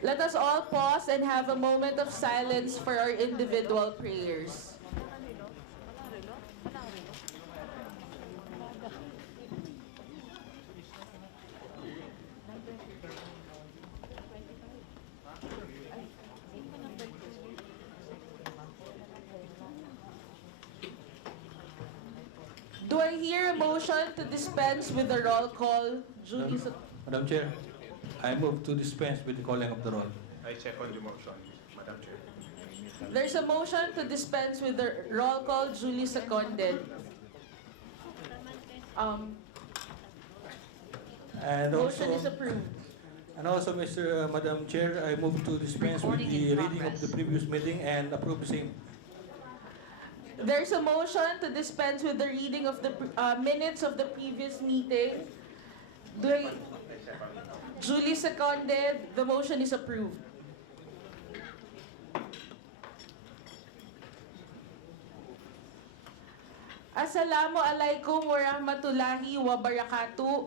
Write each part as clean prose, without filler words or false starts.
Let us all pause and have a moment of silence for our individual prayers. Do I hear a motion to dispense with the roll call? Julie. Madam Chair, I move to dispense with the calling of the roll. I second the motion, Madam Chair. There's a motion to dispense with the roll call, duly seconded. And Motion is also, approved. Madam Chair, I move to dispense with the reading of the previous meeting and approve same. There's a motion to dispense with the reading of the minutes of the previous meeting. Duly seconded. The motion is approved. Assalamualaikum warahmatullahi wabarakatuh.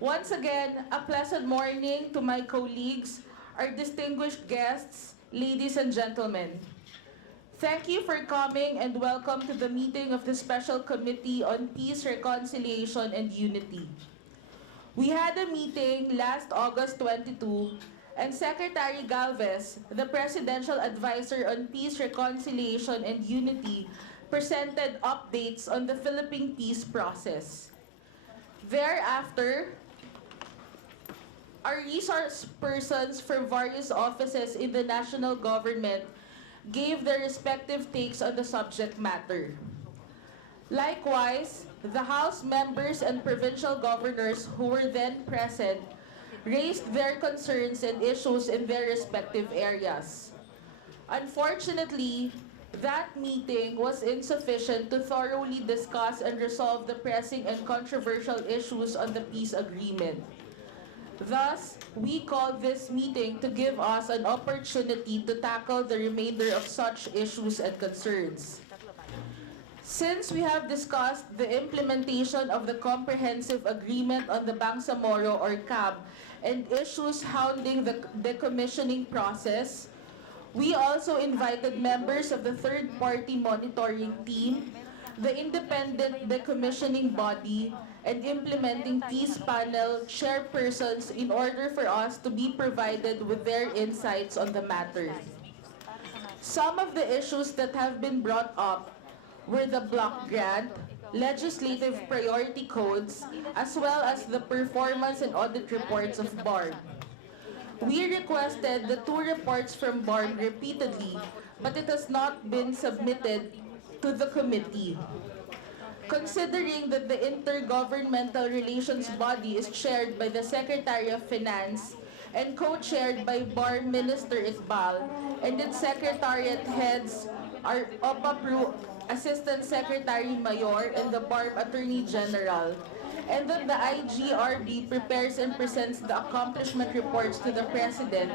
Once again, a pleasant morning to my colleagues, our distinguished guests, ladies and gentlemen. Thank you for coming and welcome to the meeting of the Special Committee on Peace, Reconciliation, and Unity. We had a meeting last August 22, and Secretary Galvez, the Presidential Advisor on Peace, Reconciliation, and Unity, presented updates on the Philippine Peace Process. Thereafter, our resource persons from various offices in the national government gave their respective takes on the subject matter. Likewise, the House members and provincial governors who were then present raised their concerns and issues in their respective areas. Unfortunately, that meeting was insufficient to thoroughly discuss and resolve the pressing and controversial issues on the peace agreement. Thus, we called this meeting to give us an opportunity to tackle the remainder of such issues and concerns. Since we have discussed the implementation of the Comprehensive Agreement on the Bangsamoro or CAB and issues hounding the decommissioning process, we also invited members of the third-party monitoring team, the independent decommissioning body, and implementing peace panel chairpersons in order for us to be provided with their insights on the matter. Some of the issues that have been brought up were the block grant, legislative priority codes, as well as the performance and audit reports of BARMM. We requested the two reports from BARMM repeatedly, but it has not been submitted to the committee. Considering that the Intergovernmental Relations Body is chaired by the Secretary of Finance and co-chaired by BARMM Minister Iqbal, and its Secretariat heads are OPAPRU Assistant Secretary Mayor and the BARMM Attorney General, and that the IGRB prepares and presents the accomplishment reports to the President,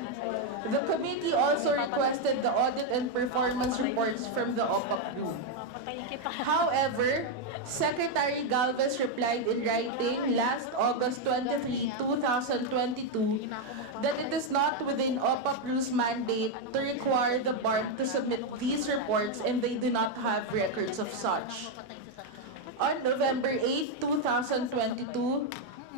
the committee also requested the audit and performance reports from the OPAPRU. However, Secretary Galvez replied in writing last August 23, 2022, that it is not within OPAPRU's mandate to require the BARMM to submit these reports and they do not have records of such. On November 8, 2022,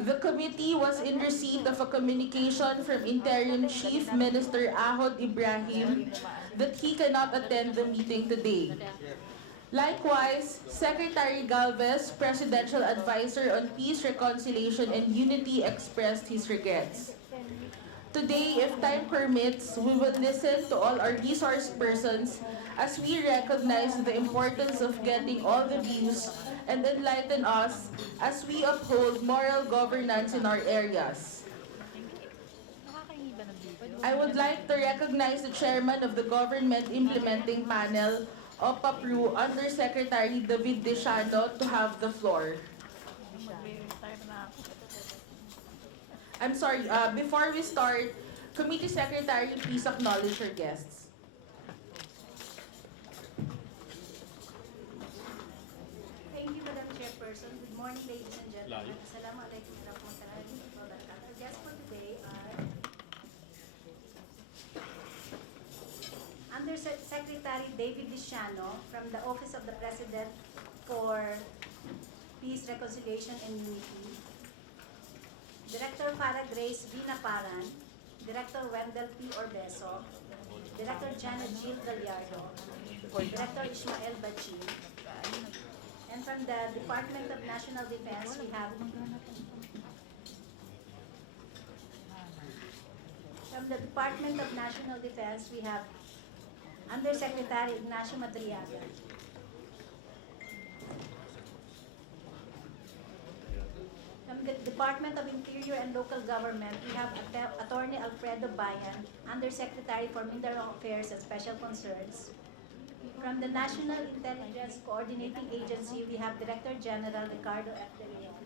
the committee was in receipt of a communication from Interim Chief Minister Ahod Ibrahim that he cannot attend the meeting today. Likewise, Secretary Galvez, Presidential Advisor on Peace, Reconciliation, and Unity, expressed his regrets. Today, if time permits, we will listen to all our resource persons as we recognize the importance of getting all the views and enlighten us as we uphold moral governance in our areas. I would like to recognize the Chairman of the Government Implementing Panel, OPAPRU, Undersecretary David Deshano, to have the floor. I'm sorry, before we start, Committee Secretary, please acknowledge your guests. Thank you, Madam Chairperson. Good morning, ladies and gentlemen. Assalamualaikum warahmatullahi wabarakatuh. Guests for today are Undersecretary David Diciano from the Office of the President for Peace, Reconciliation, and Unity. Director Farah Grace Vinaparan, Director Wendell P. Orbeso, Director Janet Jill Gallardo, Director Ismael Bachir. And from the Department of National Defense, we have Undersecretary Ignacio Madriaga. From the Department of Interior and Local Government, we have Attorney Alfredo Bayan, Undersecretary for Mindanao Affairs and Special Concerns. From the National Intelligence Coordinating Agency, we have Director General Ricardo F. De Leon.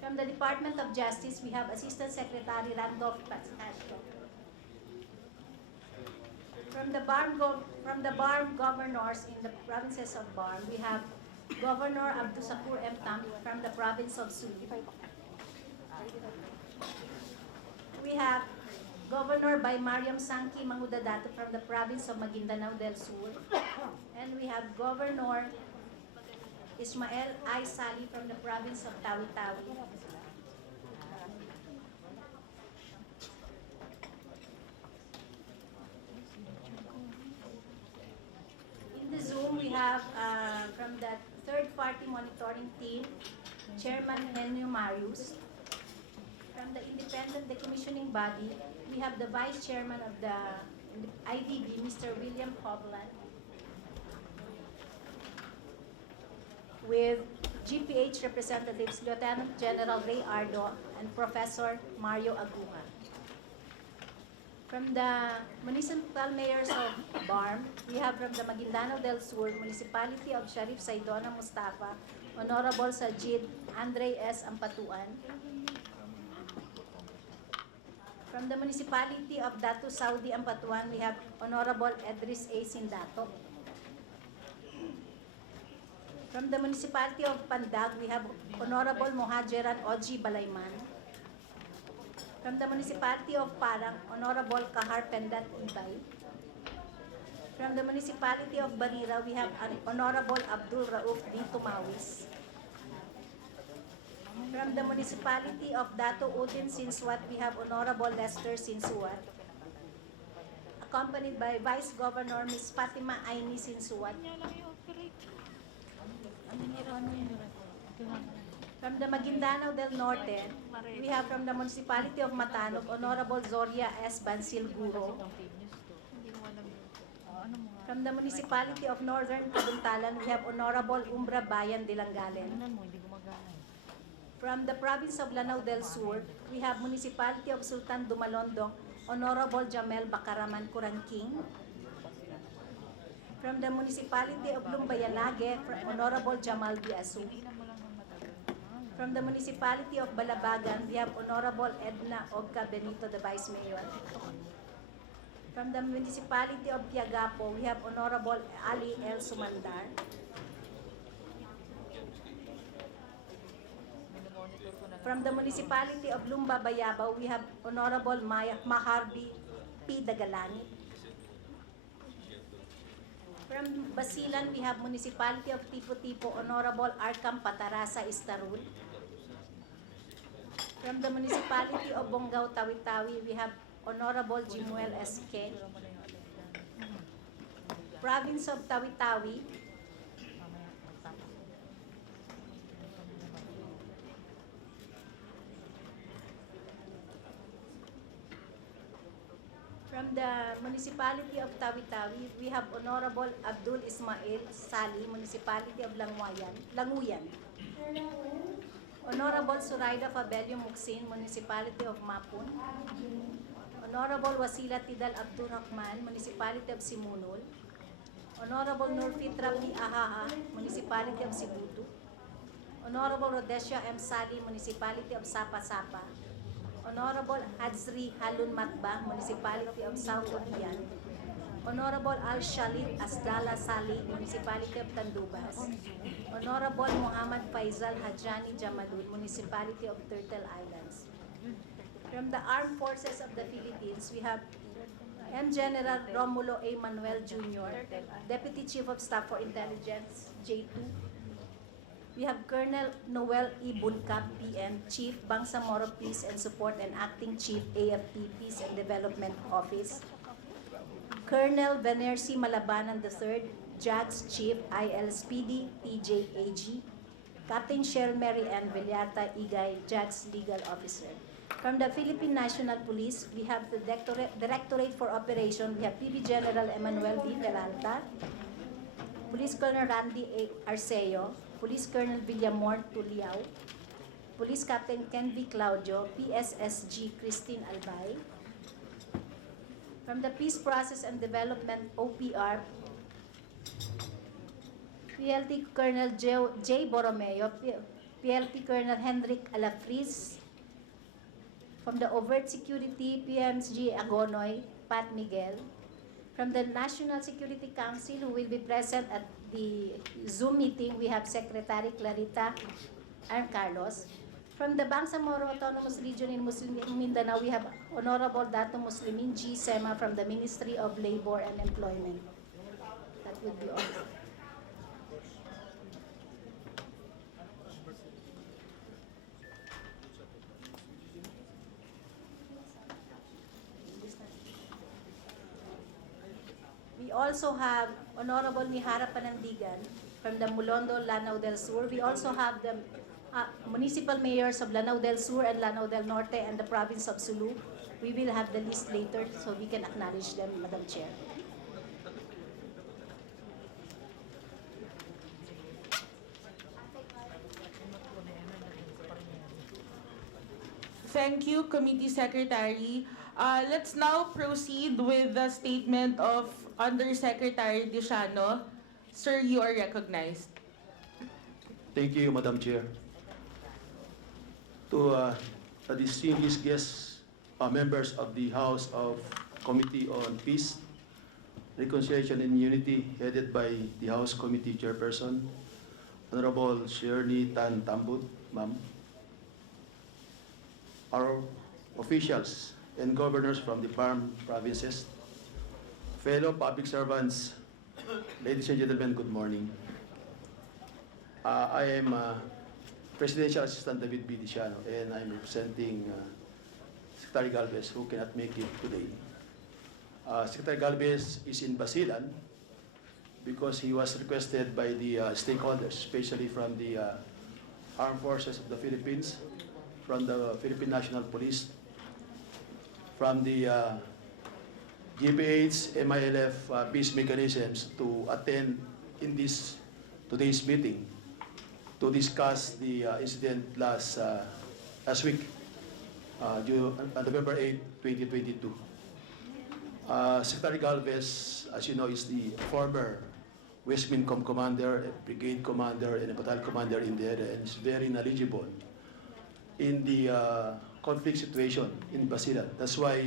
From the Department of Justice, we have Assistant Secretary Randolph Pascasio. From the BARMM governors in the provinces of BARMM, we have Governor Abdusakur M. Tam from the province of Sulu. We have Governor by Mariam Sanki Mangudadato from the province of Maguindanao del Sur. And we have Governor Ismael I. Sali from the province of Tawi-Tawi. In the Zoom, we have from the third-party monitoring team, Chairman Henry Marius. From the independent decommissioning body, we have the Vice Chairman of the IDB, Mr. William Hovland, with GPH representatives Lieutenant General Ray Ardo and Professor Mario Aguja. From the municipal mayors of BARMM, we have from the Maguindanao del Sur, Municipality of Sharif Saidona Mustafa, Honorable Sajid Andre S. Ampatuan. From the Municipality of Datu Saudi Ampatuan, we have Honorable Edris A. Sindato. From the Municipality of Pandag, we have Honorable Mohajeran Oji Balayman. From the Municipality of Parang, Honorable Kahar Pendat Ibay. From the Municipality of Barira, we have Honorable Abdul Rauf D. Tumawis. From the Municipality of Dato Utin Sinsuat, we have Honorable Lester Sinsuat, accompanied by Vice Governor Ms. Fatima Aini Sinsuat. From the Maguindanao del Norte, we have from the Municipality of Matanog, Honorable Zoria S. Bansil Guro. From the Municipality of Northern Kabuntalan, we have Honorable Umbra Bayan Dilangalen. From the Province of Lanao del Sur, we have Municipality of Sultan Dumalondong, Honorable Jamel Bacaraman Kurangking. From the Municipality of Lumbayanage, Honorable Jamal Biasu. From the Municipality of Balabagan, we have Honorable Edna Ogka Benito, the Vice Mayor. From the Municipality of Tiagapo, we have Honorable Ali L. Sumandar. From the Municipality of Lumba Bayabao, we have Honorable Maharbi P. Dagalani. From Basilan, we have Municipality of Tipo-Tipo, Honorable Arcam Patarasa Istarul. From the Municipality of Bongao, Tawi-Tawi, we have Honorable Jimuel S. K. Province of Tawi-Tawi, from the Municipality of Tawi-Tawi, we have Honorable Abdul Ismail Sali, Municipality of Languyan. Honorable Suraida Fabelio Muksin, Municipality of Mapun. Honorable Wasila Tidal Abdurrahman, Municipality of Simunul. Honorable Nurfitra P. Ahaha, Municipality of Sibutu. Honorable Rodesia M. Sali, Municipality of Sapa-Sapa. Honorable Hadzri Halun Matba, Municipality of South Obian. Honorable Al-Shalit Asdala Sali, Municipality of Tandubas. Honorable Muhammad Faisal Hajani Jamalul, Municipality of Turtle Islands. From the Armed Forces of the Philippines, we have M. General Romulo A. Manuel Jr., Deputy Chief of Staff for Intelligence, J2. We have Colonel Noel E. Bulcap, PM, Chief, Bangsamoro Peace and Support and Acting Chief, AFP, Peace and Development Office. Colonel Venercy Malabanan III, Judge Chief, ILSPD, TJAG. Captain Cheryl Mary Ann Villarta Igay, Judge Legal Officer. From the Philippine National Police, we have the Directorate for Operation. We have PB General Emmanuel D. Peralta, Police Colonel Randy A. Arceo, Police Colonel Villamor Tuliao, Police Captain Ken V. Claudio, PSSG Christine Albay. From the Peace Process and Development OPR, PLT Colonel J. Borromeo, PLT Colonel Henrik Alafriz. From the Overt Security, PMSG Agonoy, Pat Miguel. From the National Security Council, who will be present at the Zoom meeting, we have Secretary Clarita R. Carlos. From the Bangsamoro Autonomous Region in Mindanao, we have Honorable Dato Muslimin G. Sema from the Ministry of Labor and Employment. That would be all. We also have Honorable Mihara Panandigan from the Mulondo, Lanao del Sur. We also have the municipal mayors of Lanao del Sur and Lanao del Norte and the province of Sulu. We will have the list later so we can acknowledge them, Madam Chair. Thank you, Committee Secretary. Let's now proceed with the statement of Undersecretary Diciano. Sir, you are recognized. Thank you, Madam Chair. To the distinguished guests, members of the House of Committee on Peace, Reconciliation and Unity, headed by the House Committee Chairperson, Honorable Shirley Tan Tambut, Ma'am, our officials and governors from the BARMM Provinces, fellow public servants, ladies and gentlemen, good morning. I am Presidential Assistant David B. Diciano, and I'm representing Secretary Galvez, who cannot make it today. Secretary Galvez is in Basilan because he was requested by the stakeholders, especially from the Armed Forces of the Philippines, from the Philippine National Police, from the GPH, MILF peace mechanisms to attend in this today's meeting to discuss the incident last week, November 8, 2022. Secretary Galvez, as you know, is the former West Mincom commander, a brigade commander, and a battalion commander in the area, and is very knowledgeable in the conflict situation in Basilan. That's why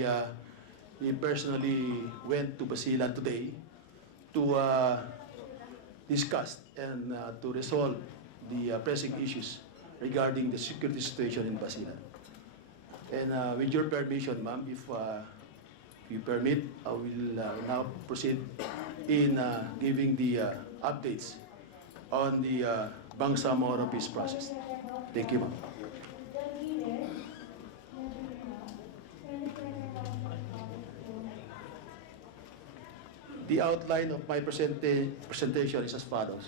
he personally went to Basilan today to discuss and to resolve the pressing issues regarding the security situation in Basilan. And with your permission, ma'am, if you permit, I will now proceed in giving the updates on the Bangsamoro Peace Process. Thank you, ma'am. The outline of my presentation is as follows.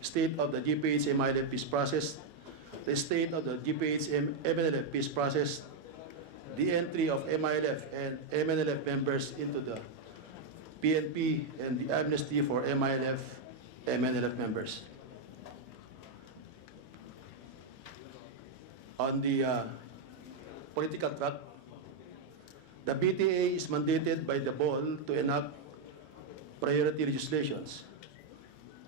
State of the GPH MILF Peace Process, the state of the GPH MNLF Peace Process, the entry of MILF and MNLF members into the PNP, and the amnesty for MILF, MNLF members. On the political track, the BTA is mandated by the BOL to enact priority legislations.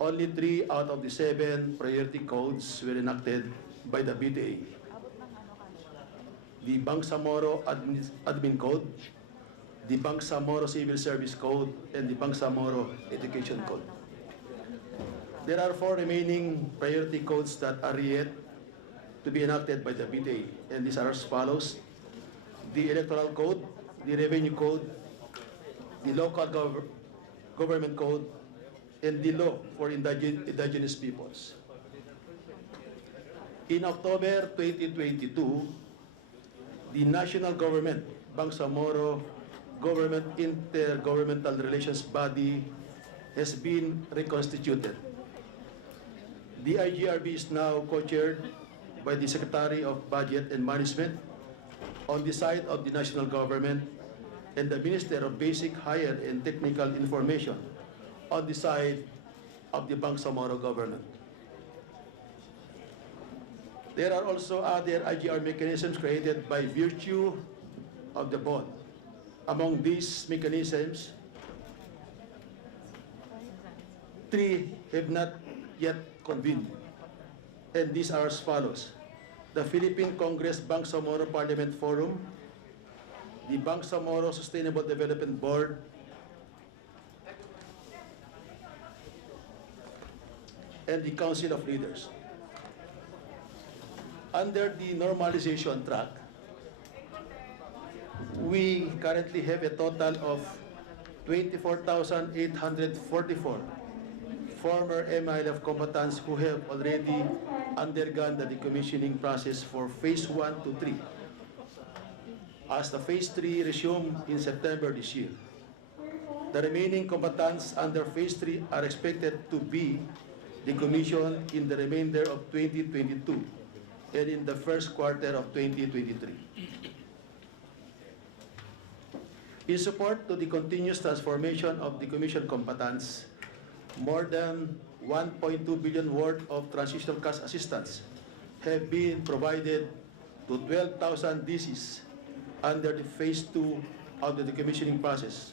Only 3 out of the 7 priority codes were enacted by the BTA. The Bangsamoro Admin Code, the Bangsamoro Civil Service Code, and the Bangsamoro Education Code. There are 4 remaining priority codes that are yet to be enacted by the BTA, and these are as follows. The Electoral Code, the Revenue Code, the Local Government Code, and the Law for Indigenous Peoples. In October 2022, the national government, Bangsamoro Government Intergovernmental Relations Body, has been reconstituted. The IGRB is now co-chaired by the Secretary of Budget and Management on the side of the national government and the Minister of Basic, Higher, and Technical Information on the side of the Bangsamoro government. There are also other IGR mechanisms created by virtue of the bond. Among these mechanisms, 3 have not yet convened, and these are as follows: the Philippine Congress Bangsamoro Parliament Forum, the Bangsamoro Sustainable Development Board, and the Council of Leaders. Under the normalization track, we currently have a total of 24,844 former MILF combatants who have already undergone the decommissioning process for Phase 1 to 3, as the Phase 3 resumed in September this year. The remaining combatants under Phase 3 are expected to be decommissioned in the remainder of 2022 and in the first quarter of 2023. In support to the continuous transformation of decommissioned combatants, more than 1.2 billion worth of transitional cash assistance have been provided to 12,000 DCs under the Phase 2 of the decommissioning process,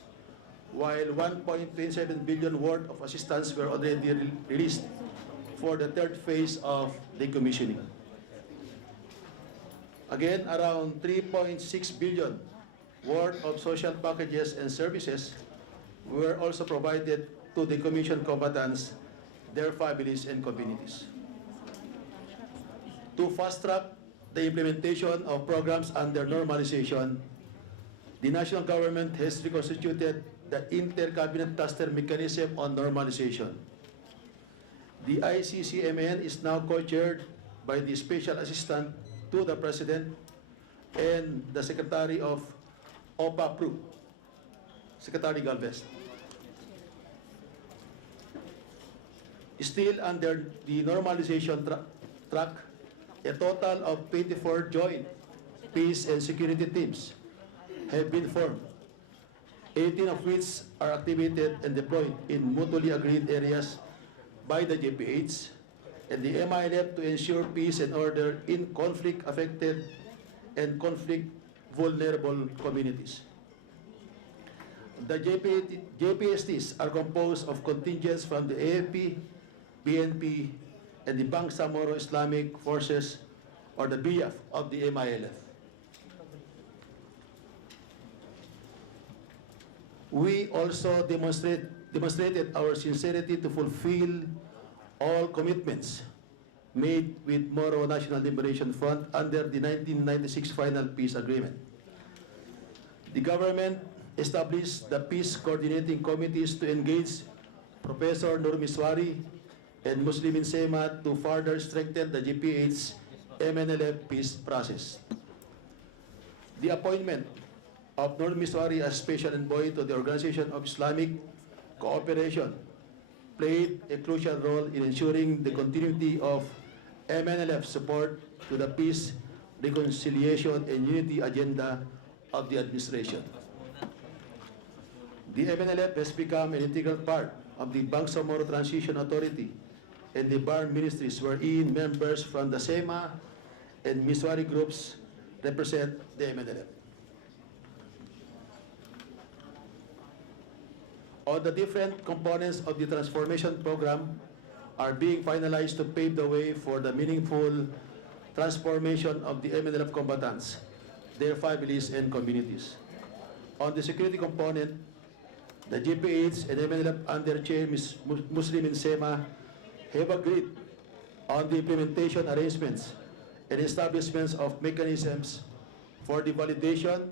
while 1.27 billion worth of assistance were already released for the third phase of decommissioning. Again, around 3.6 billion worth of social packages and services were also provided to decommissioned combatants, their families, and communities. To fast-track the implementation of programs under normalization, the national government has reconstituted the Inter-Cabinet Cluster Mechanism on Normalization. The ICCMN is now co-chaired by the Special Assistant to the President and the Secretary of OPA-PRU, Secretary Galvez. Still under the normalization track, a total of 24 joint peace and security teams have been formed, 18 of which are activated and deployed in mutually agreed areas by the JPH and the MILF to ensure peace and order in conflict-affected and conflict-vulnerable communities. The JPSTs are composed of contingents from the AFP, BNP, and the Bangsamoro Islamic Forces, or the BIAF of the MILF. We also demonstrated our sincerity to fulfill all commitments made with Moro National Liberation Front under the 1996 Final Peace Agreement. The government established the peace coordinating committees to engage Professor Nur Miswari and Muslimin Sema to further strengthen the GPH's MNLF peace process. The appointment of Nur Miswari as Special Envoy to the Organization of Islamic Cooperation played a crucial role in ensuring the continuity of MNLF support to the peace, reconciliation, and unity agenda of the administration. The MNLF has become an integral part of the Bangsamoro Transition Authority and the BARMM ministries, wherein members from the SEMA and Miswari groups represent the MNLF. All the different components of the transformation program are being finalized to pave the way for the meaningful transformation of the MNLF combatants, their families, and communities. On the security component, the GPH and MNLF under Chair Muslimin Sema have agreed on the implementation arrangements and establishments of mechanisms for the validation,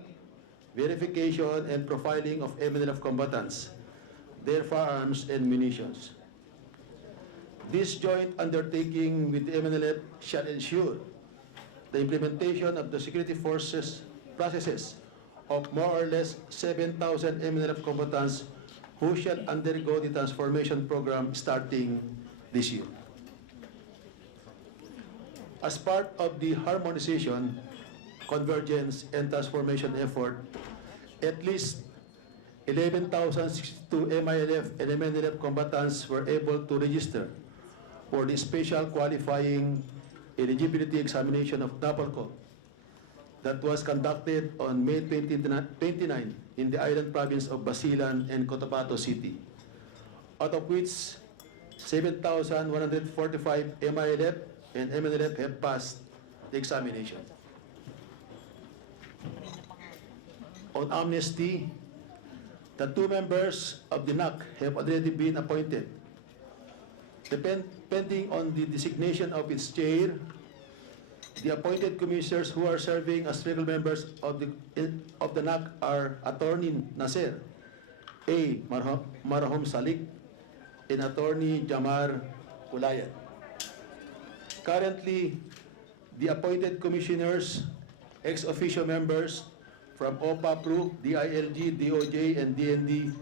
verification and profiling of MNLF combatants, their firearms and munitions. This joint undertaking with the MNLF shall ensure the implementation of the security forces processes of more or less 7,000 MNLF combatants who shall undergo the transformation program starting this year. As part of the harmonization, convergence, and transformation effort, at least 11,062 MILF and MNLF combatants were able to register for the special qualifying eligibility examination of NAPOLCO that was conducted on May 29 in the island province of Basilan and Cotabato City, out of which 7,145 MILF and MNLF have passed the examination. On amnesty, the 2 members of the NAC have already been appointed. Depending on the designation of its chair, the appointed commissioners who are serving as regular members of the NAC are Attorney Nasser A. Marahom Salik and Attorney Jamar Ulayat. Currently, the appointed commissioners, ex-officio members from OPA, PRU, DILG, DOJ, and DND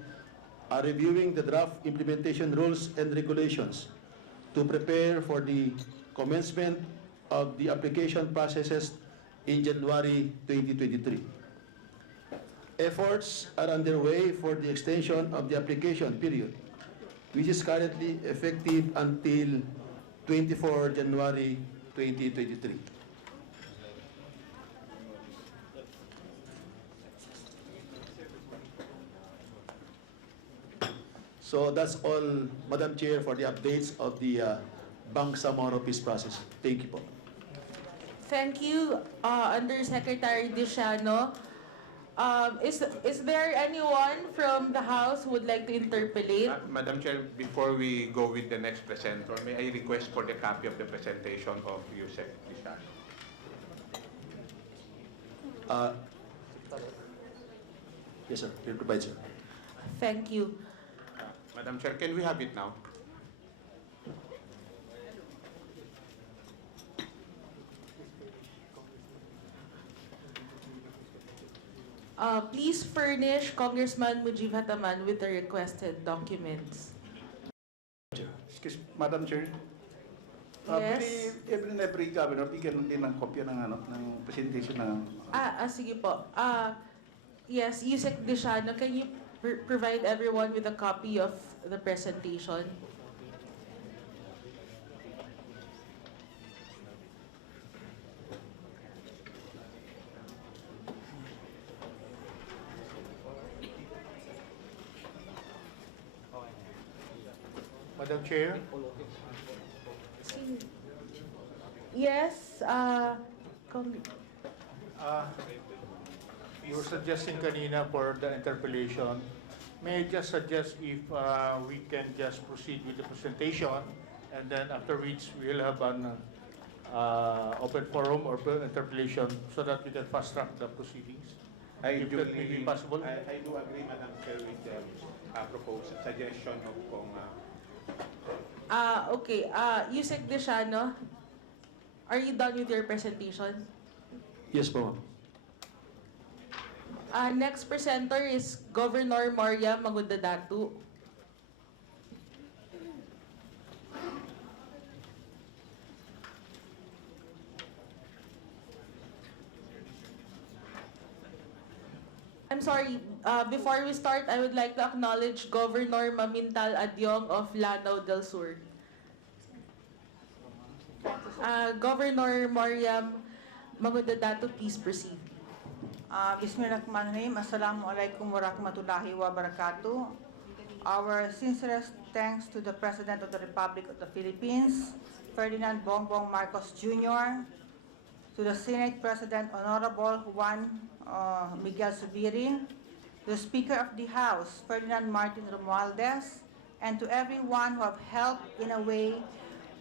are reviewing the draft implementation rules and regulations to prepare for the commencement of the application processes in January 2023. Efforts are underway for the extension of the application period, which is currently effective until 24 January 2023. So that's all, Madam Chair, for the updates of the Bangsamoro Peace Process. Thank you po. Thank you, Undersecretary Diciano. Is there anyone from the House who would like to interpellate? Madam Chair, before we go with the next presenter, may I request for the copy of the presentation of Yusek Diciano? Yes, sir. We'll provide, sir. Thank you. Madam Chair, can we have it now? Please furnish Congressman Mujib Hataman with the requested documents. Excuse, Madam Chair. Yes. Every governor, bigyan din ng kopya ng presentation ng... Sige po. Yes, Yusek Diciano, can you provide everyone with a copy of the presentation? Madam Chair, Yes, you were suggesting kanina for the interpellation. May I just suggest if we can just proceed with the presentation, and then after which we'll have an open forum or interpellation so that we can fast track the proceedings. If that may be possible. I do agree, Madam Chair, with the proposed suggestion of kung... okay. Yusek Diciano, are you done with your presentation? Yes po, ma'am. Next presenter is Governor Maria Mangudadatu. I'm sorry, before we start, I would like to acknowledge Governor Mamintal Adyong of Lanao del Sur. Governor Mariam Mangudadatu, please proceed. Bismillahirrahmanirrahim. Assalamualaikum warahmatullahi wabarakatuh. Our sincerest thanks to the President of the Republic of the Philippines, Ferdinand Bongbong Marcos Jr., to the Senate President Honorable Juan Miguel Zubiri, the Speaker of the House, Ferdinand Martin Romualdez, and to everyone who have helped in a way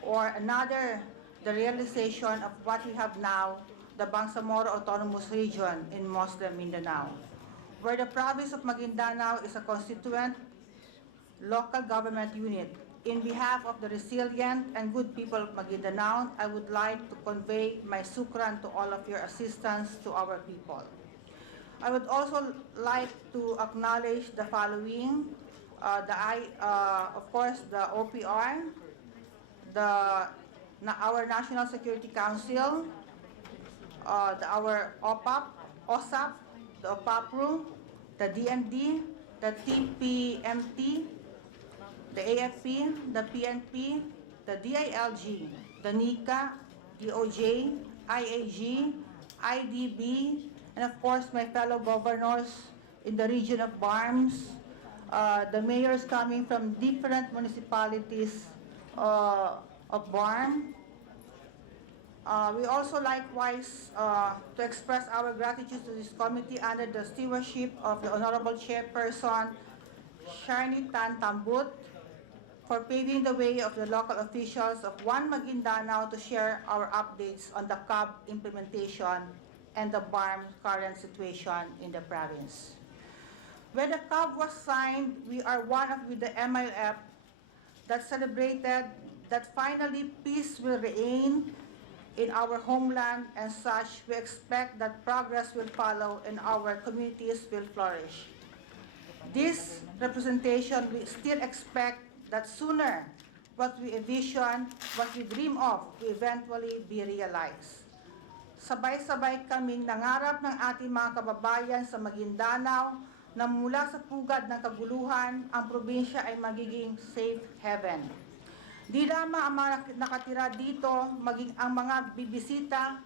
or another the realization of what we have now, the Bangsamoro Autonomous Region in Muslim Mindanao. where the province of Maguindanao is a constituent local government unit. In behalf of the resilient and good people of Maguindanao, I would like to convey my sukran to all of your assistance to our people. I would also like to acknowledge the following, of course, the OPR, our National Security Council, our OSAP, the OPAPRU, the DND, the TPMT, the AFP, the PNP, the DILG, the NICA, DOJ, IAG, IDB, and of course my fellow governors in the region of BARMMs, the mayors coming from different municipalities of BARMM. We also likewise to express our gratitude to this committee under the stewardship of the Honorable Chairperson, Sharni Tan Tambut, for paving the way of the local officials of One Maguindanao to share our updates on the CAB implementation and the BARMM current situation in the province. When the CAB was signed, we are one of with the MILF that celebrated that finally peace will reign in our homeland, and such we expect that progress will follow and our communities will flourish. This representation, we still expect that sooner what we envision, what we dream of, will eventually be realized. Sabay-sabay kaming nangarap ng ating mga kababayan sa Maguindanao na mula sa pugad ng kaguluhan, ang probinsya ay magiging safe haven. Di lamang ang mga nakatira dito, maging ang mga bibisita,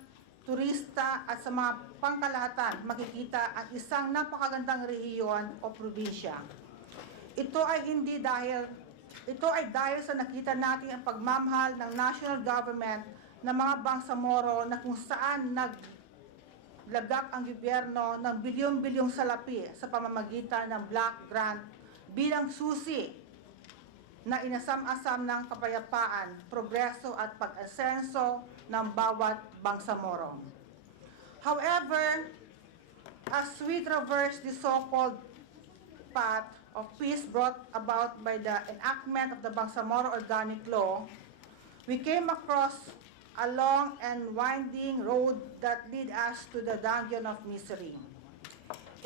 turista at sa mga pangkalahatan makikita ang isang napakagandang rehiyon o probinsya. Ito ay dahil sa nakita natin ang pagmamahal ng national government ng mga bangsamoro na kung saan naglagak ang gobyerno ng bilyong-bilyong salapi sa pamamagitan ng Black Grant bilang susi na inasam-asam ng kapayapaan, progreso at pag-asenso ng bawat bangsamoro. However, as we traverse the so-called path of peace brought about by the enactment of the Bangsamoro Organic Law, we came across a long and winding road that lead us to the dungeon of misery.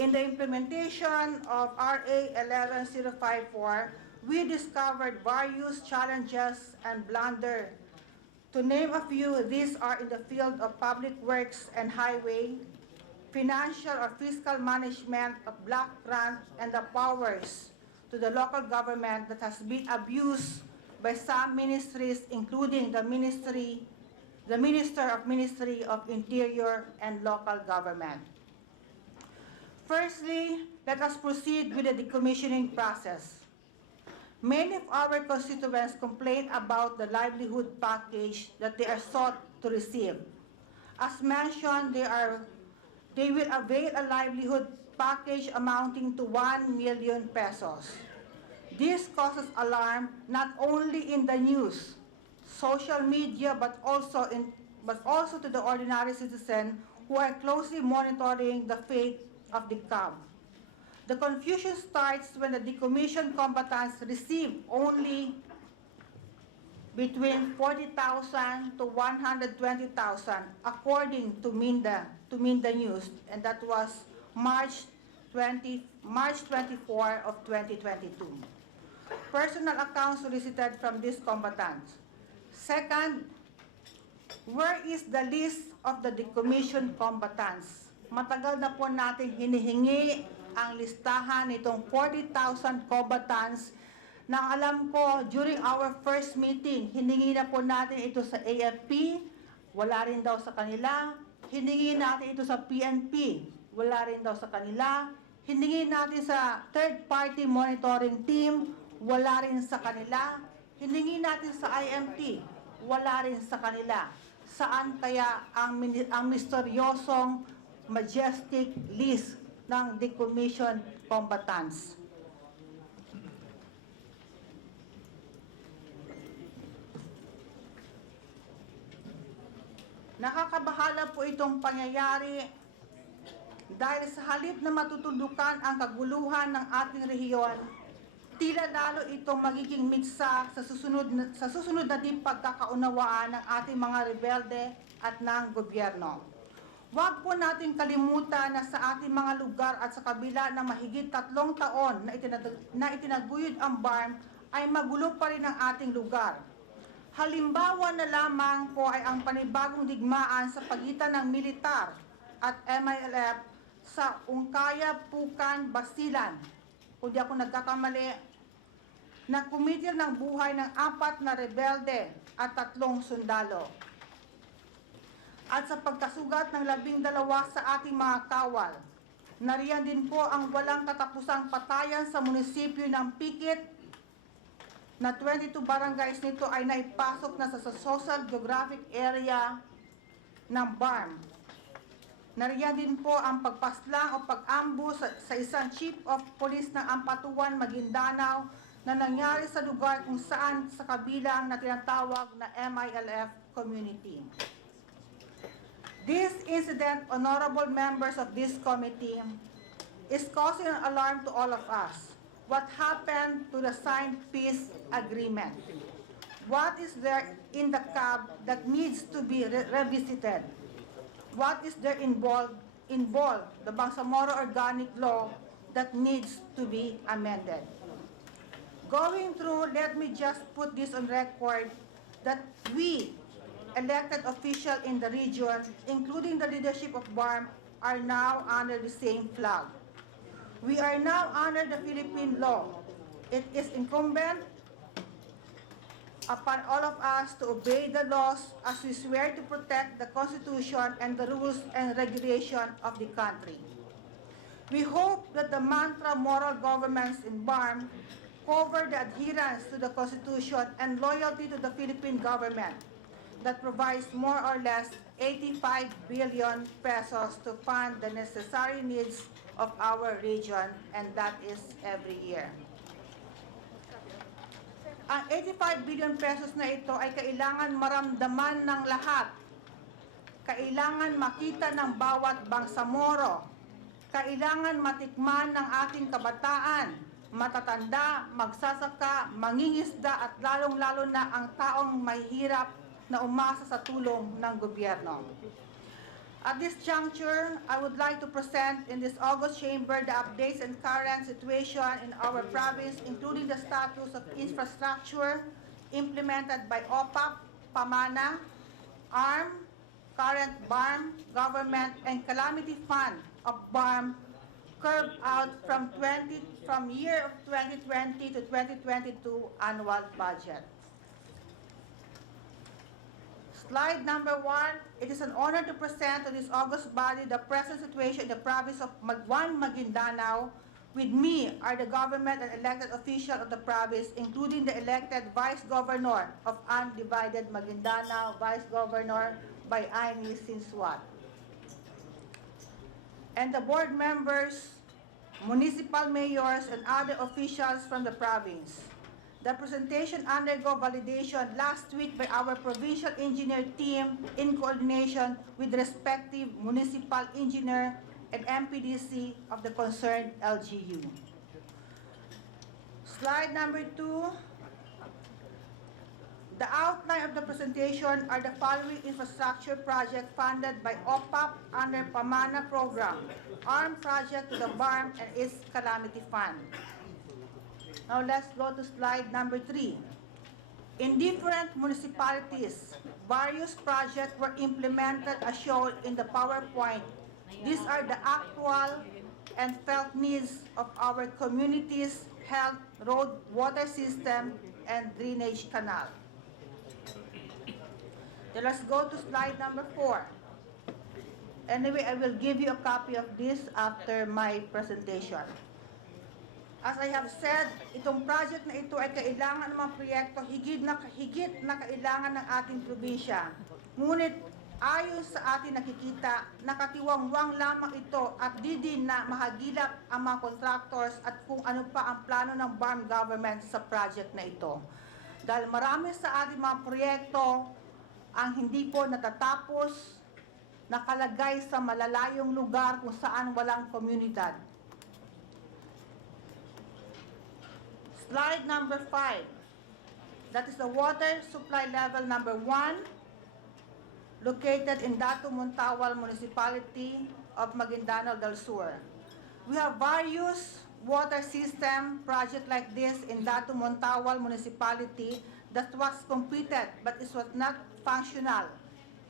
In the implementation of RA 11054, we discovered various challenges and blunders. To name a few, these are in the field of public works and highway, financial or fiscal management of block grant, and the powers to the local government that has been abused by some ministries, including the Minister of Ministry of Interior and Local Government. Firstly, let us proceed with the decommissioning process. Many of our constituents complain about the livelihood package that they are sought to receive. As mentioned, they will avail a livelihood package amounting to 1 million pesos. This causes alarm not only in the news, social media, but also to the ordinary citizen who are closely monitoring the fate of the CAB. The confusion starts when the decommissioned combatants receive only between 40,000 to 120,000 according to Minda News, and that was March 24 of 2022. Personal accounts solicited from these combatants. Second, where is the list of the decommissioned combatants? Matagal na po natin hinihingi ang listahan nitong 40,000 combatants na alam ko during our first meeting, hiningi na po natin ito sa AFP, wala rin daw sa kanila. Hiningi natin ito sa PNP, wala rin daw sa kanila. Hiningi natin sa third-party monitoring team, wala rin sa kanila. Hiningi natin sa IMT, wala rin sa kanila. Saan kaya ang misteryosong majestic list ng decommissioned combatants? Nakakabahala po itong pangyayari dahil sa halip na matutulukan ang kaguluhan ng ating rehiyon, tila lalo itong magiging mitsa sa susunod na di pagkakaunawaan ng ating mga rebelde at ng gobyerno. Huwag po natin kalimutan na sa ating mga lugar at sa kabila ng mahigit 3 taon na itinaguyod ang BARMM ay magulo pa rin ang ating lugar. Halimbawa na lamang po ay ang panibagong digmaan sa pagitan ng militar at MILF sa Ungkaya, Pukan, Basilan, kung di ako nagkakamali, na kumitil ng buhay ng 4 na rebelde at 3 sundalo. At sa pagkasugat ng 12 sa ating mga kawal, nariyan din po ang walang katapusang patayan sa munisipyo ng Pikit na 22 barangays nito ay naipasok na sa social geographic area ng BARMM. Nariyan din po ang pagpaslang o pag-ambush sa isang chief of police ng Ampatuan, Maguindanao na nangyari sa lugar kung saan sa kabilang na tinatawag na MILF community. This incident, honorable members of this committee, is causing an alarm to all of us. What happened to the signed peace agreement? What is there in the CAB that needs to be revisited? What is there involved the Bangsamoro Organic Law that needs to be amended? Going through, let me just put this on record that we, elected officials in the region, including the leadership of BARMM, are now under the same flag. We are now under the Philippine law. It is incumbent upon all of us to obey the laws as we swear to protect the Constitution and the rules and regulation of the country. We hope that the mantra moral governments in BARMM cover the adherence to the Constitution and loyalty to the Philippine government that provides more or less 85 billion pesos to fund the necessary needs of our region, and that is every year. Ang 85 billion pesos na ito ay kailangan maramdaman ng lahat. Kailangan makita ng bawat Bangsamoro. Kailangan matikman ng ating kabataan, matatanda, magsasaka, mangingisda at lalong-lalo na ang taong mahihirap na umasa sa tulong ng gobyerno. At this juncture, I would like to present in this August chamber the updates and current situation in our province, including the status of infrastructure implemented by OPAP, PAMANA, ARM, current BARMM, government, and calamity fund of BARMM curved out from year of 2020 to 2022 annual budget. Slide number 1, it is an honor to present to this August body the present situation in the province of Maguindanao. With me are the government and elected officials of the province, including the elected Vice Governor of Undivided Maguindanao, Vice Governor by Aini Sinswat, and the board members, municipal mayors, and other officials from the province. The presentation undergo validation last week by our provincial engineer team in coordination with the respective municipal engineer and MPDC of the concerned LGU. Slide number 2. The outline of the presentation are the following infrastructure project funded by OPAP under PAMANA program, ARM project to the BARMM and its calamity fund. Now let's go to slide number 3. In different municipalities, various projects were implemented as shown in the PowerPoint. These are the actual and felt needs of our communities, health, road, water system, and drainage canal. Then let's go to slide number 4. Anyway, I will give you a copy of this after my presentation. As I have said, itong project na ito ay kailangan ng mga proyekto higit na kailangan ng ating probinsya. Ngunit ayon sa ating nakikita, nakatiwangwang lamang ito at di din na mahagilap ang mga contractors at kung ano pa ang plano ng BARMM government sa project na ito. Dahil marami sa ating mga proyekto ang hindi po natatapos nakalagay sa malalayong lugar kung saan walang komunidad. Slide number 5. That is the water supply level number 1, located in Datu Montawal Municipality of Maguindanao del Sur. We have various water system project like this in Datu Montawal Municipality that was completed but it was not functional.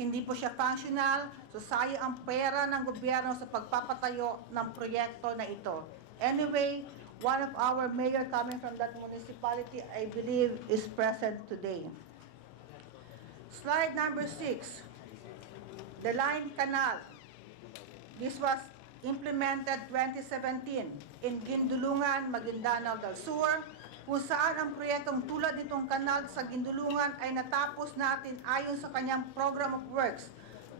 Hindi po siya functional, so sayang ang pera ng gobyerno sa pagpapatayo ng proyekto na ito. Anyway, one of our mayor coming from that municipality, I believe, is present today. Slide number 6. The Line Canal. This was implemented 2017 in Gindulungan, Maguindanao del Sur, kung saan ang proyektong tulad nitong kanal sa Gindulungan ay natapos natin ayon sa kanyang program of works.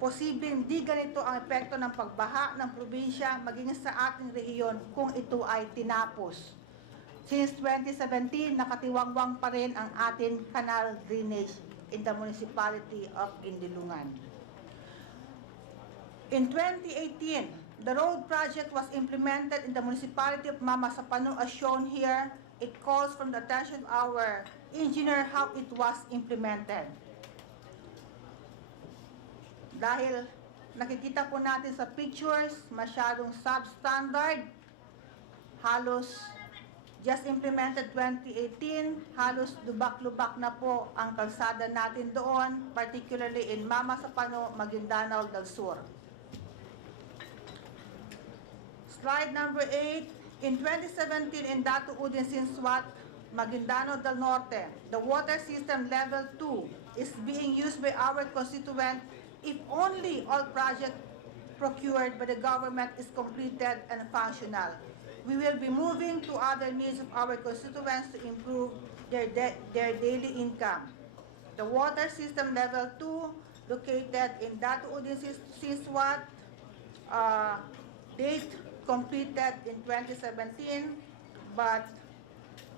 Posibleng di ganito ang epekto ng pagbaha ng probinsya maging sa ating rehiyon kung ito ay tinapos. Since 2017, nakatiwangwang pa rin ang ating canal drainage in the municipality of Gindulungan. In 2018, the road project was implemented in the municipality of Mamasapano as shown here. It calls from the attention of our engineer how it was implemented. Dahil nakikita po natin sa pictures, masyadong substandard, halos just implemented 2018, halos lubak-lubak na po ang kalsada natin doon, particularly in Mamasapano, Maguindanao del Sur. Slide number 8. In 2017, in Datu Udin Sinsuat, Maguindanao del Norte, the water system level 2 is being used by our constituent if only all projects procured by the government is completed and functional. We will be moving to other needs of our constituents to improve their daily income. The water system level 2 located in Datu Udin Sinsuat, date completed in 2017, but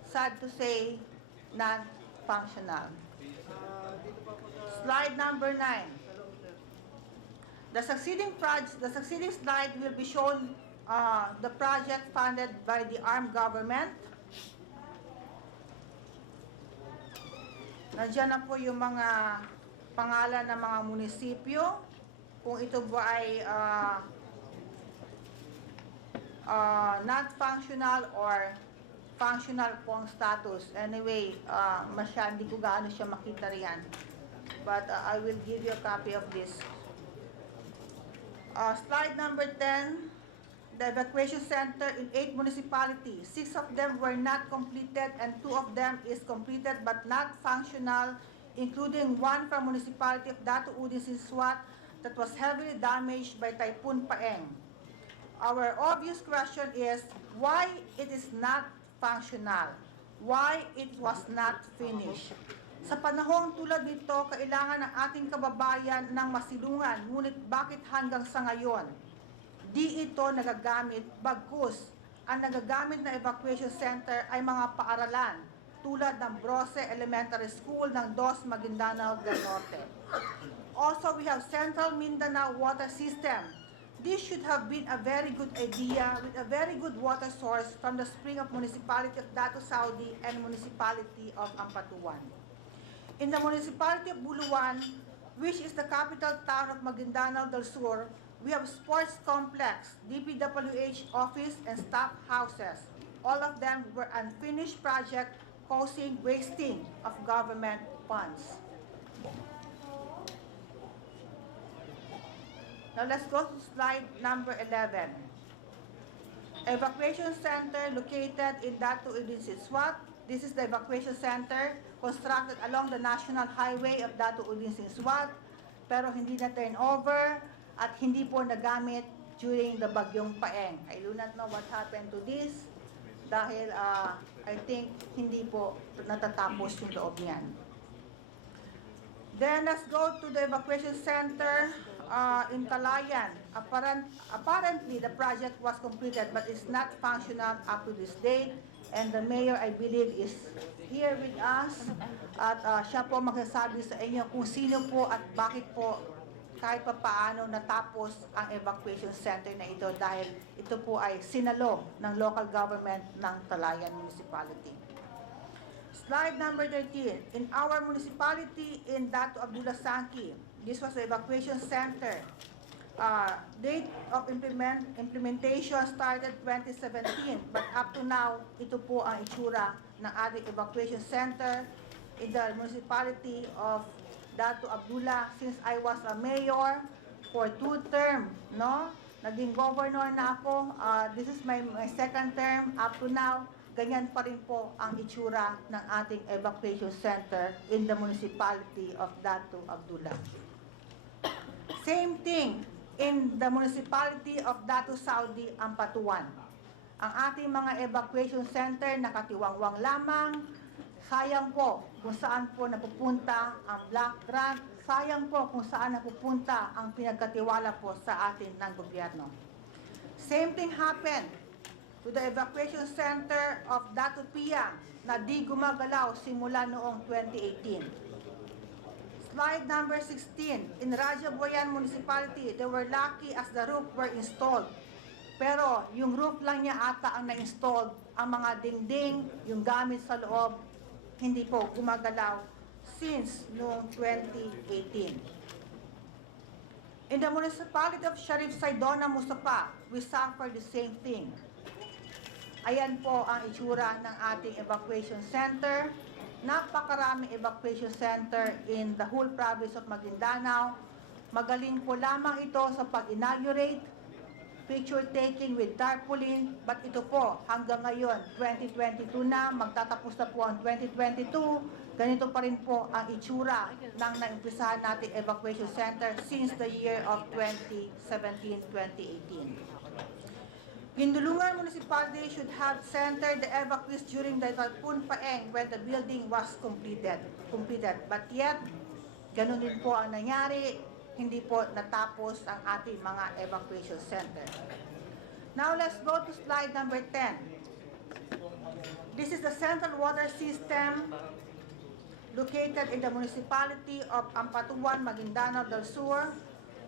sad to say, non-functional. Slide number 9. The succeeding slide will be shown the project funded by the armed government. Nandiyan na po yung mga pangalan ng mga munisipyo, kung ito ba ay not functional or functional pong status. Anyway, hindi ko gaano siya makita riyan. But I will give you a copy of this. Slide number 10, the evacuation center in 8 municipalities. 6 of them were not completed and 2 of them is completed but not functional, including one from municipality of Datu Udin Sinsuat that was heavily damaged by Typhoon Paeng. Our obvious question is why it is not functional, why it was not finished. Sa panahong tulad nito, kailangan ng ating kababayan ng masilungan, ngunit bakit hanggang sa ngayon, di ito nagagamit, bagkus ang nagagamit na evacuation center ay mga paaralan tulad ng Brose Elementary School ng Dos Maguindanao del Norte. Also, we have Central Mindanao Water System. This should have been a very good idea with a very good water source from the spring of municipality of Datu Saudi and municipality of Ampatuan. In the municipality of Buluan, which is the capital town of Maguindanao del Sur, we have sports complex, DPWH office, and staff houses. All of them were unfinished projects causing wasting of government funds. Now let's go to slide number 11. Evacuation center located in Datu Udin Sinsuat. This is the evacuation center constructed along the national highway of Datu Udin Sinsuat, pero hindi na turnover at hindi po nagamit during the Bagyong Paeng. I do not know what happened to this dahil I think hindi po natatapos yung loob niyan. Then let's go to the evacuation center in Calayan. Apparently, the project was completed but is not functional up to this date. And the mayor, I believe, is here with us. At siya po magsasabi sa inyo kung sino po at bakit po kahit pa paano natapos ang evacuation center na ito dahil ito po ay sinalo ng local government ng Talayan Municipality. Slide number 13. In our municipality in Dato Abdullah Sangki, this was the evacuation center. Date of implementation started 2017, but up to now, ito po ang itsura ng ating evacuation center in the municipality of Dato Abdullah since I was a mayor for 2 terms, no? Naging governor na ako. This is my second term. Up to now, ganyan pa rin po ang itsura ng ating evacuation center in the municipality of Dato Abdullah. Same thing in the municipality of Dato Saudi, Ampatuan. Ang ating mga evacuation center nakatiwangwang lamang. Sayang po kung saan po napupunta ang black grant. Sayang po kung saan napupunta ang pinagkatiwala po sa atin ng gobyerno. Same thing happened to the evacuation center of Dato Pia na di gumagalaw simula noong 2018. Slide number 16. In Raja Boyan Municipality, they were lucky as the roof were installed. Pero yung roof lang niya ata ang na-installed. Ang mga dingding, yung gamit sa loob, hindi po gumagalaw since noong 2018. In the municipality of Sharif Saidona, Mustafa, we suffer the same thing. Ayan po ang itsura ng ating evacuation center. Napakaraming evacuation center in the whole province of Maguindanao. Magaling po lamang ito sa pag-inaugurate, picture taking with tarpaulin, but ito po hanggang ngayon, 2022 na, magtatapos na po ang 2022, ganito pa rin po ang itsura ng naimpisahan nating evacuation center since the year of 2017-2018. Hindulungan Municipality should have centered the evacuees during the Typhoon Paeng when the building was completed. But yet, ganun din po ang nangyari, hindi po natapos ang ating mga evacuation center. Now let's go to slide number 10. This is the central water system located in the municipality of Ampatuan, Maguindanao del Sur.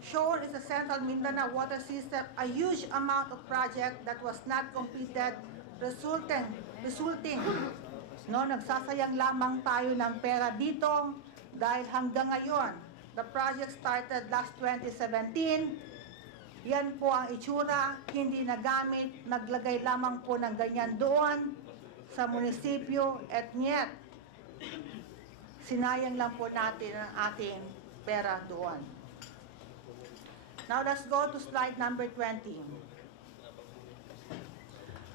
Shown is the Central Mindanao water system, a huge amount of project that was not completed, resulting, nagsasayang lamang tayo ng pera dito dahil hanggang ngayon, the project started last 2017, yan po ang itsura, hindi nagamit, naglagay lamang po ng ganyan doon sa munisipyo, at yet, sinayang lang po natin ang ating pera doon. Now let's go to slide number 20.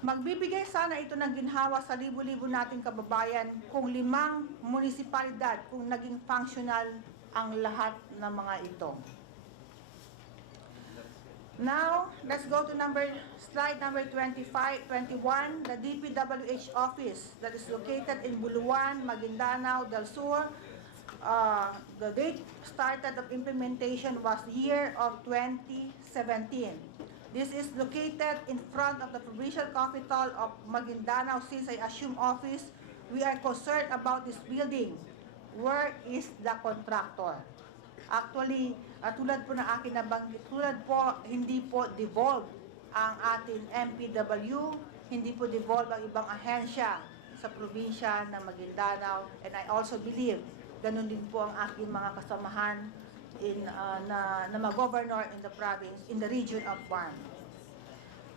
Magbibigay sana ito ng ginhawa sa libu-libo nating kababayan kung 5 munisipalidad kung naging functional ang lahat ng mga ito. Now, let's go to slide number 21, the DPWH office that is located in Buluan, Maguindanao del Sur. The date started of implementation was year of 2017. This is located in front of the provincial capital of Maguindanao. Since I assumed office, we are concerned about this building. Where is the contractor? Actually, tulad po na akin nabanggit, hindi po devolved ang ating MPW, hindi po devolved ang ibang ahensya sa probinsya ng Maguindanao, and I also believe ganun din po ang aking mga kasamahan na mga governor in the province, in the region of BARMM.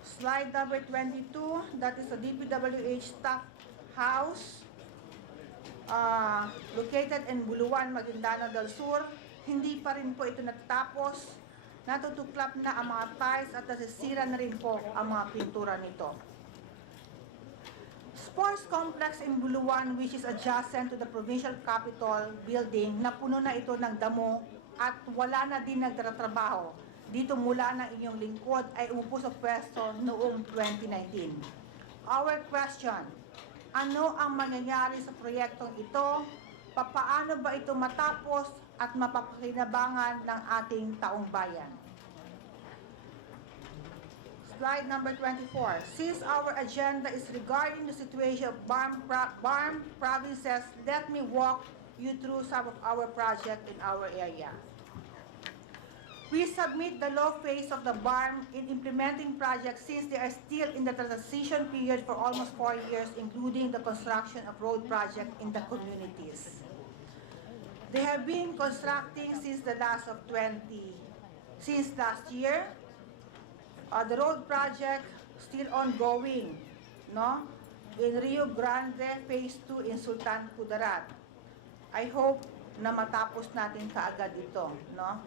Slide number 22, that is the DPWH staff house located in Buluan, Maguindanao del Sur. Hindi pa rin po ito natatapos. Natutuklap na ang mga tiles at nasisira na rin po ang mga pintura nito. Sports complex in Buluan, which is adjacent to the provincial capital building, na puno na ito ng damo at wala na din nagtatrabaho. Dito mula ng inyong lingkod ay umupo sa pwesto noong 2019. Our question, ano ang mangyayari sa proyektong ito? Papaano ba ito matapos at mapapakinabangan ng ating taong bayan? Slide number 24. Since our agenda is regarding the situation of BARMM Provinces, let me walk you through some of our projects in our area. We submit the low phase of the BARMM in implementing projects since they are still in the transition period for almost 4 years, including the construction of road projects in the communities. They have been constructing since last year. The road project still ongoing, no? In Rio Grande Phase 2 in Sultan Kudarat. I hope na matapos natin kaagad ito, no?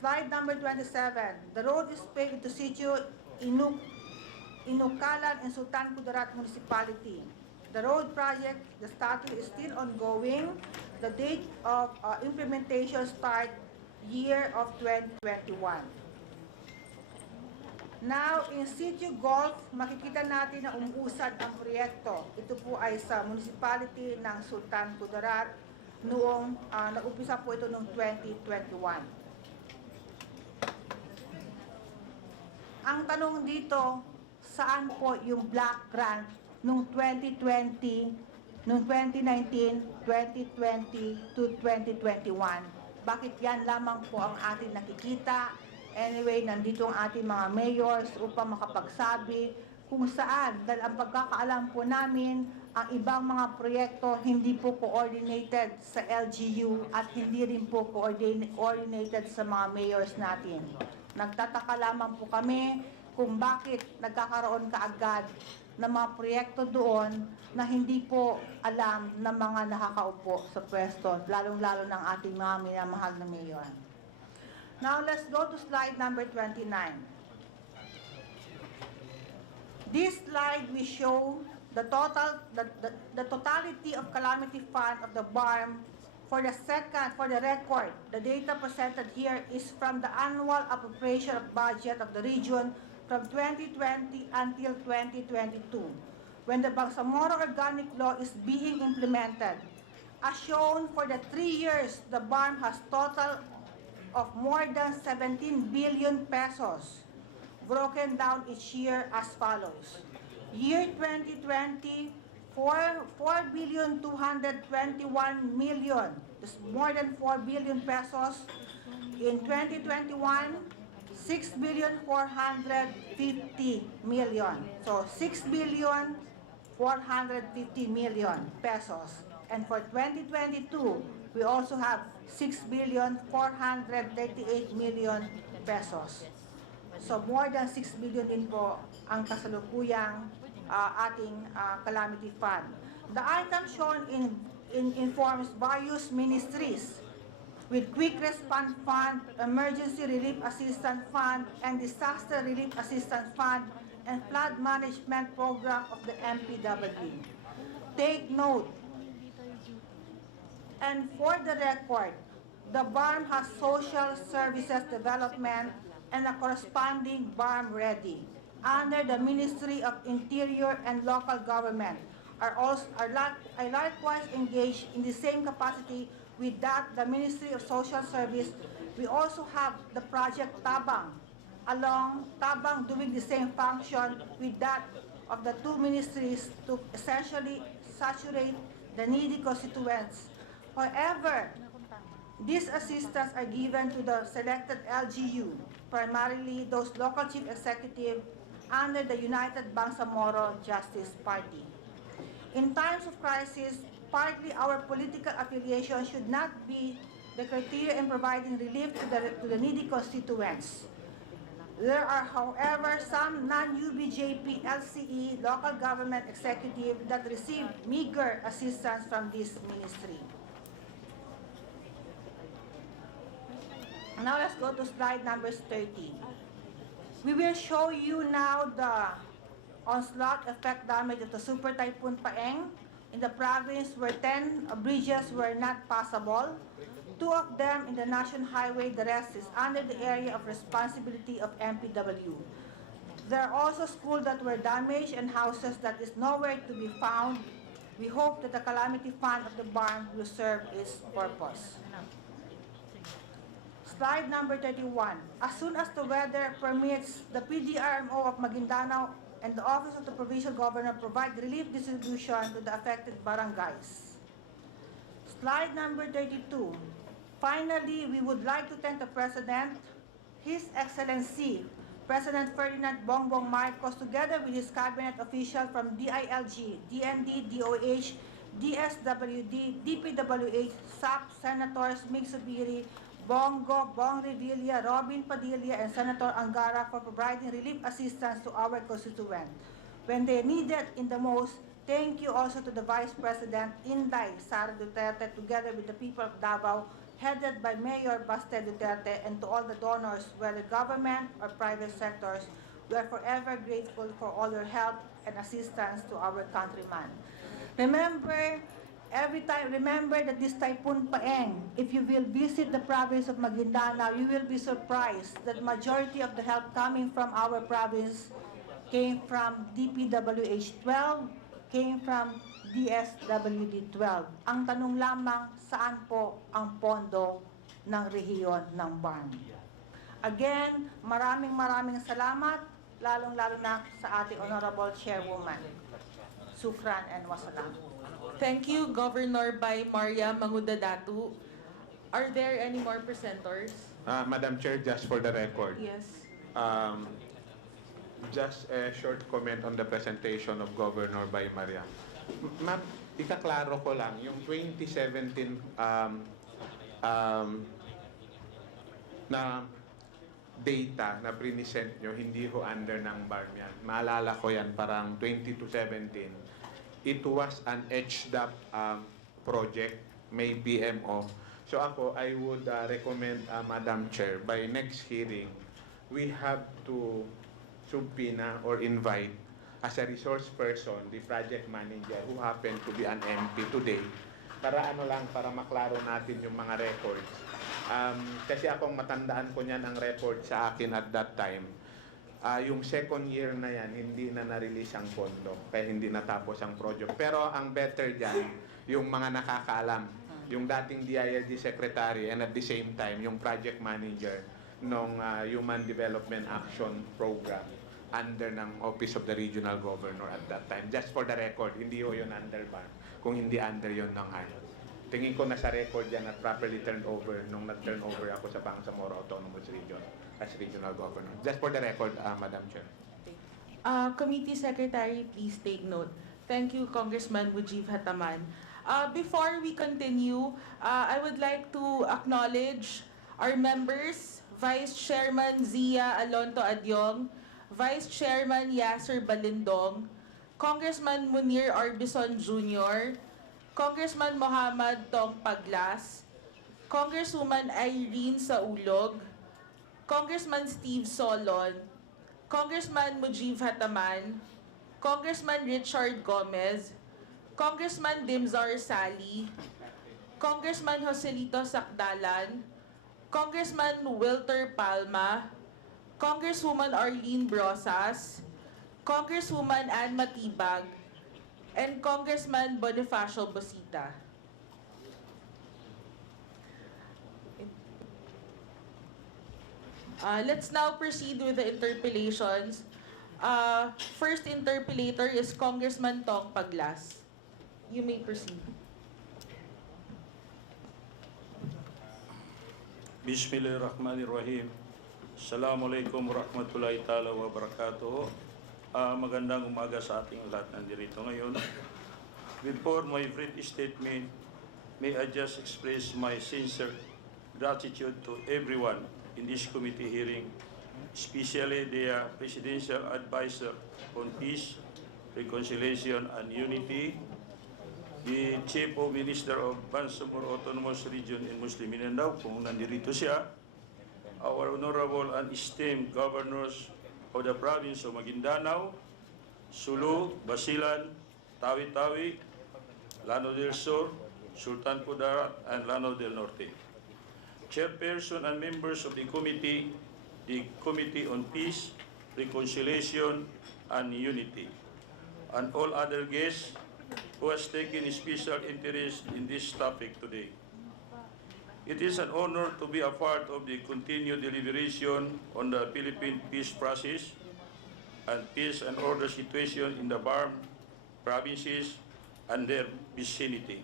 Slide number 27. The road is paid into sitio Inukalan in Sultan Kudarat Municipality. The road project, the status is still ongoing. The date of implementation start year of 2021. Now, in sitio Golf, makikita natin na umuusad ang proyekto. Ito po ay sa municipality ng Sultan Kudarat noong nag-umpisa po ito noong 2021. Ang tanong dito, saan po yung black grant noong 2020, noong 2019, 2020 to 2021? Bakit yan lamang po ang ating nakikita? Anyway, nandito ang ating mga mayors upang makapagsabi kung saan, dahil ang pagkakaalam po namin, ang ibang mga proyekto hindi po coordinated sa LGU at hindi rin po coordinated sa mga mayors natin. Nagtataka lamang po kami kung bakit nagkakaroon kaagad ng mga proyekto doon na hindi po alam ng mga nakakaupo sa pwesto, lalong-lalo ng ating mga minamahal na mayor. Now, let's go to slide number 29. This slide we show the totality of calamity fund of the BARMM for the record. The data presented here is from the annual appropriation of budget of the region from 2020 until 2022, when the Bangsamoro Organic Law is being implemented. As shown for the 3 years, the BARMM has total of more than 17 billion pesos, broken down each year as follows. Year 2020, 4,221 million. That's more than 4 billion pesos. In 2021, 6,450 million. So 6,450 million pesos. And for 2022, we also have 6,438 million pesos. So more than 6 billion din po ang kasalukuyang ating calamity fund. The item shown informs various ministries with Quick Response Fund, Emergency Relief Assistance Fund, and Disaster Relief Assistance Fund, and Flood Management Program of the MPW. Take note, and for the record, the BARMM has Social Services Development and a corresponding BARMM ready under the Ministry of Interior and Local Government are likewise engaged in the same capacity with that the Ministry of Social Service. We also have the project Tabang, Tabang doing the same function with that of the two ministries to essentially saturate the needy constituents. However, these assistance are given to the selected LGU, primarily those local chief executive under the United Bangsamoro Justice Party. In times of crisis, partly our political affiliation should not be the criteria in providing relief to the needy constituents. There are, however, some non-UBJP LCE local government executive that receive meager assistance from this ministry. Now let's go to slide number 30. We will show you now the onslaught effect damage of the Super Typhoon Paeng in the province where 10 bridges were not passable. 2 of them in the National Highway, the rest is under the area of responsibility of MPW. There are also schools that were damaged and houses that is nowhere to be found. We hope that the calamity fund of the BARMM will serve its purpose. Slide number 31. As soon as the weather permits, the PDRMO of Maguindanao and the Office of the Provincial Governor provide relief distribution to the affected barangays. Slide number 32. Finally, we would like to thank the President, His Excellency, President Ferdinand Bongbong Marcos, together with his cabinet officials from DILG, DND, DOH, DSWD, DPWH, SAP, Senators Mig Subiri, Bongo, Bong Revilla, Robin Padilla, and Senator Angara for providing relief assistance to our constituents when they needed in the most. Thank you also to the Vice President, Inday Sara Duterte, together with the people of Davao, headed by Mayor Baste Duterte, and to all the donors, whether government or private sectors. We are forever grateful for all your help and assistance to our countrymen. Remember that this Typhoon Paeng, if you will visit the province of Maguindanao, you will be surprised that majority of the help coming from our province came from DPWH 12, came from DSWD 12. Ang tanong lamang, saan po ang pondo ng rehiyon ng BARMM? Again, maraming salamat, lalong-lalo na sa ating Honorable Chairwoman. Sukran and wasalam. Thank you, Governor by Maria Mangudadatu. Are there any more presenters? Madam Chair, just for the record, Yes. just a short comment on the presentation of Governor by Maria. Ma'am, ikaklaro ko lang, yung 2017 na data na present nyo, hindi ho under ng BARMM yan. Maalala ko yan, parang 20 to 17. It was an HDAP project, may PMO. So ako, I would recommend, Madam Chair, by next hearing, we have to subpoena or invite as a resource person, the project manager who happened to be an MP today, para para maklaro natin yung mga records. Kasi akong matandaan ko niyan ang record sa akin at that time. Yung second year na yan, hindi na na-release ang pondo, kaya hindi natapos ang project. Pero ang better dyan, yung mga nakakaalam, yung dating DILG Secretary and at the same time, yung project manager ng Human Development Action Program under ng Office of the Regional Governor at that time. Just for the record, hindi ho yun under BARMM, kung hindi under yun ng tingin ko nasa record yan at properly turned over nung nag-turn over ako sa Bangsamoro Autonomous Region as Regional Governor. Just for the record, Madam Chair. Committee Secretary, please take note. Thank you, Congressman Mujib Hataman. Before we continue, I would like to acknowledge our members, Vice Chairman Zia Alonto Adyong, Vice Chairman Yasser Balindong, Congressman Munir Orbison Jr., Congressman Mohammad Tong Paglas, Congresswoman Irene Saulog, Congressman Steve Solon, Congressman Mujib Hataman, Congressman Richard Gomez, Congressman Dimzar Sali, Congressman Joselito Sakdalan, Congressman Wilter Palma, Congresswoman Arlene Brosas, Congresswoman Ann Matibag, and Congressman Bonifacio Bosita. Let's now proceed with the interpellations. First interpellator is Congressman Tong Paglas. You may proceed. Bismillahirrahmanirrahim. Assalamualaikum warahmatullahi ta'ala wabarakatuh. Magandang umaga sa ating lahat nandirito ngayon. Before my brief statement, may I just express my sincere gratitude to everyone in this committee hearing, especially the Presidential Advisor on Peace, Reconciliation and Unity, the Chief of Minister of Bangsamoro Autonomous Region in Muslim Mindanao, kung nandirito siya, our honorable and esteemed governors of the province of Maguindanao, Sulu, Basilan, Tawi-Tawi, Lanao del Sur, Sultan Kudarat, and Lanao del Norte. Chairperson and members of the Committee on Peace, Reconciliation, and Unity, and all other guests who has taken special interest in this topic today. It is an honor to be a part of the continued deliberation on the Philippine Peace Process and peace and order situation in the BARMM provinces and their vicinity.